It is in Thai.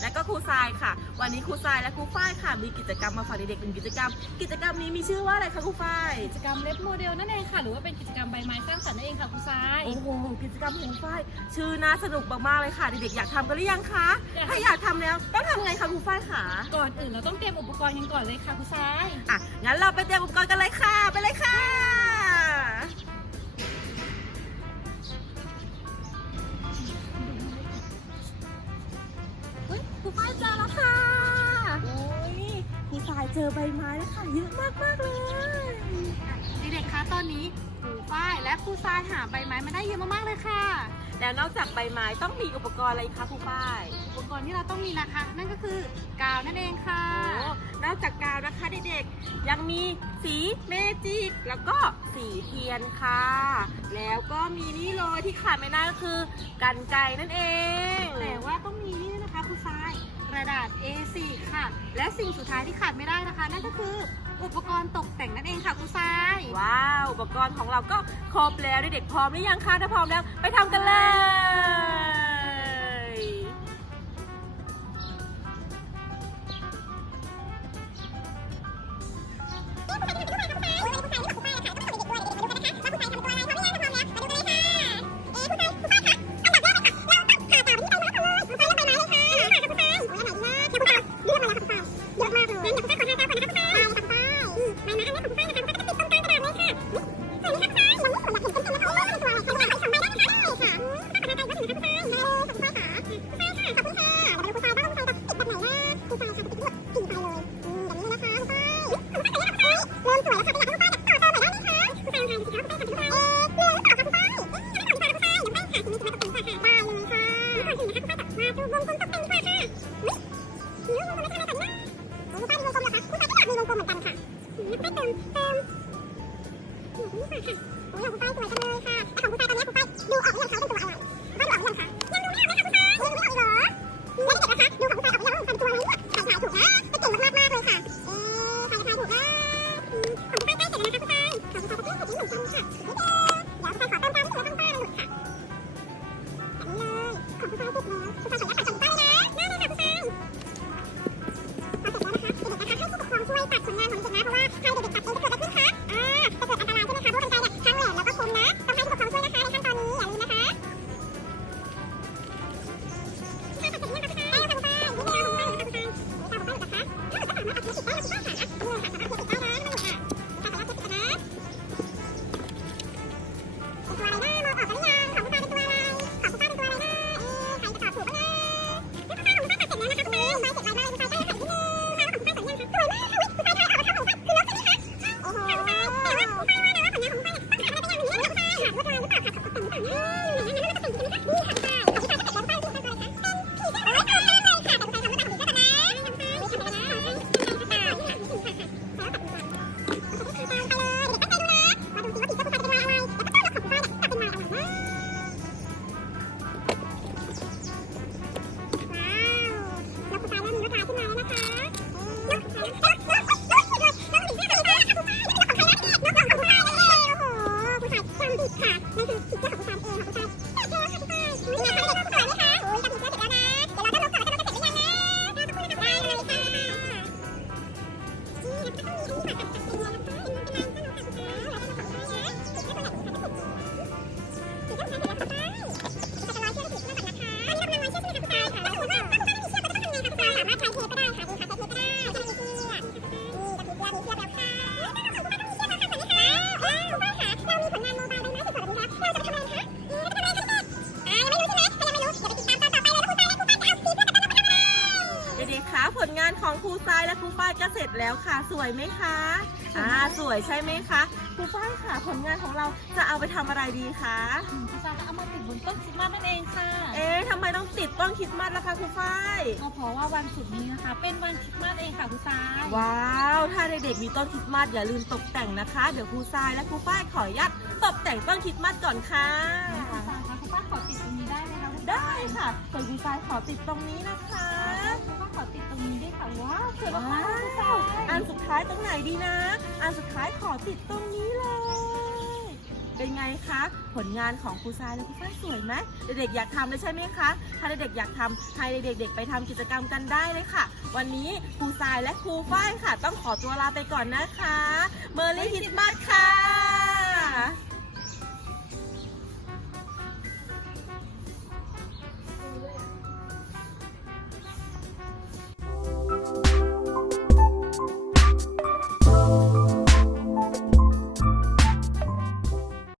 และก็ครูทรายค่ะ วันนี้ครูทรายและครูฝ้ายค่ะ มีกิจกรรมมาฝากเด็กๆเป็นกิจกรรม กิจกรรมนี้มีชื่อว่าอะไรคะครูฝ้ายกิจกรรมเล็บโมเดลนั่นเองค่ะ หรือว่าเป็นกิจกรรมใบไม้สร้างสรรค์นั่นเองค่ะครูทรายโอ้โหกิจกรรมของครูฝ้ายชื่อน่าสนุกมากๆเลยค่ะ เด็กๆอยากทำกันหรือยังคะถ้าอยากทำแล้วต้องทำไงคะครูฝ้ายคะก่อนอื่นเราต้องเตรียมอุปกรณ์กันก่อนเลยค่ะครูทรายอะงั้นเราไปเตรียม จอใบไม้แล้วค่ะเยอะมากมากๆเลยเด็กๆคะตอนนี้ครูฝ้ายและครูทรายหาใบไม้มาได้เยอะมากๆเลยค่ะ แล้วนอกจากใบไม้ต้องมีอุปกรณ์อะไรคะครูฝ้ายอุปกรณ์ที่เราต้องมีนะคะ นั่นก็คือกาวนั่นเองค่ะโอ้นอกจากกาวนะคะเด็กๆยังมีสีเมจิกแล้วก็สีเทียนค่ะ แล้วก็มีนี่เลยที่ขาดไม่ได้ก็คือกันไกรนั่นเองแต่ว่าต้องมีนี่ กระดาษ A4 ค่ะ และสิ่งสุดท้ายที่ขาดไม่ได้นะคะ นั่นก็คืออุปกรณ์ตกแต่งนั่นเองค่ะคุณทราย ว้าว อุปกรณ์ของเราก็ครบแล้วเด็กๆพร้อมหรือยังคะถ้าพร้อมแล้วไปทำกันเลย ค่ะของคุณฝ้สวยจังเลยค่ะ และของคุณฝ้ตอนนี้คุณฝ้ดูออกหรือยังคะ ค่ะนั่นคือคิดเสื้อของคุณทำเองของคุณทำขอบคุณค่ะทุกคนนี่นะคะได้ได้ของยไหคะอ้ยกับผีเสื้เสร็จแล้วนะ เดี๋ยวเราจะลงก่อนแล้วก็จะเสร็จหรืองนะขนะได้เลยค่ะนี่นะคะต้องมีอันนี้มาตัดเป็นานของครูทรายและครูฝ้ายก็เสร็จแล้วค่ะ สวยไหมคะอ่าสวยใช่ไหมคะครูฝ้ายค่ะผลงานของเราจะเอาไปทำอะไรดีคะครูทรายก็เอามาติดบนต้นคริสต์มาสนั่นเองค่ะเอ๊ะทำไมต้องติดต้นคริสต์มาสล่ะคะครูฝ้ายก็เพราะว่าวันศุกร์นี้นะคะ เป็นวันคริสต์มาสเองค่ะครูทรายว้าวถ้าเด็กๆมีต้นคริสต์มาสอย่าลืมตกแต่งนะคะ เดี๋ยวครูทรายและครูฝ้ายขออนุญาตตกแต่งต้นคริสต์มาสก่อนค่ะครูทรายคะครูป้าขอติดตรงนี้ได้ไหม ค่ะส่วนครูทรายขอติดตรงนี้นะคะครูป้าขอติดตรงนี้ด้วยค่ะว้าวสวยว้ามากๆครูทราวยอันสุดท้ายตรงไหนดีนะ อันสุดท้ายขอติดตรงนี้เลย เป็นไงคะ ผลงานของครูทรายและครูฝ้ายสวยไหมเด็กๆอยากทำเลยใช่ไหมคะ ถ้าเด็กๆอยากทำให้เด็กๆไปทำกิจกรรมกันได้เลยค่ะ วันนี้ครูทรายและครูฝ้ายค่ะ ต้องขอตัวลาไปก่อนนะคะ เมอร์รี่คริสต์มาสค่ะ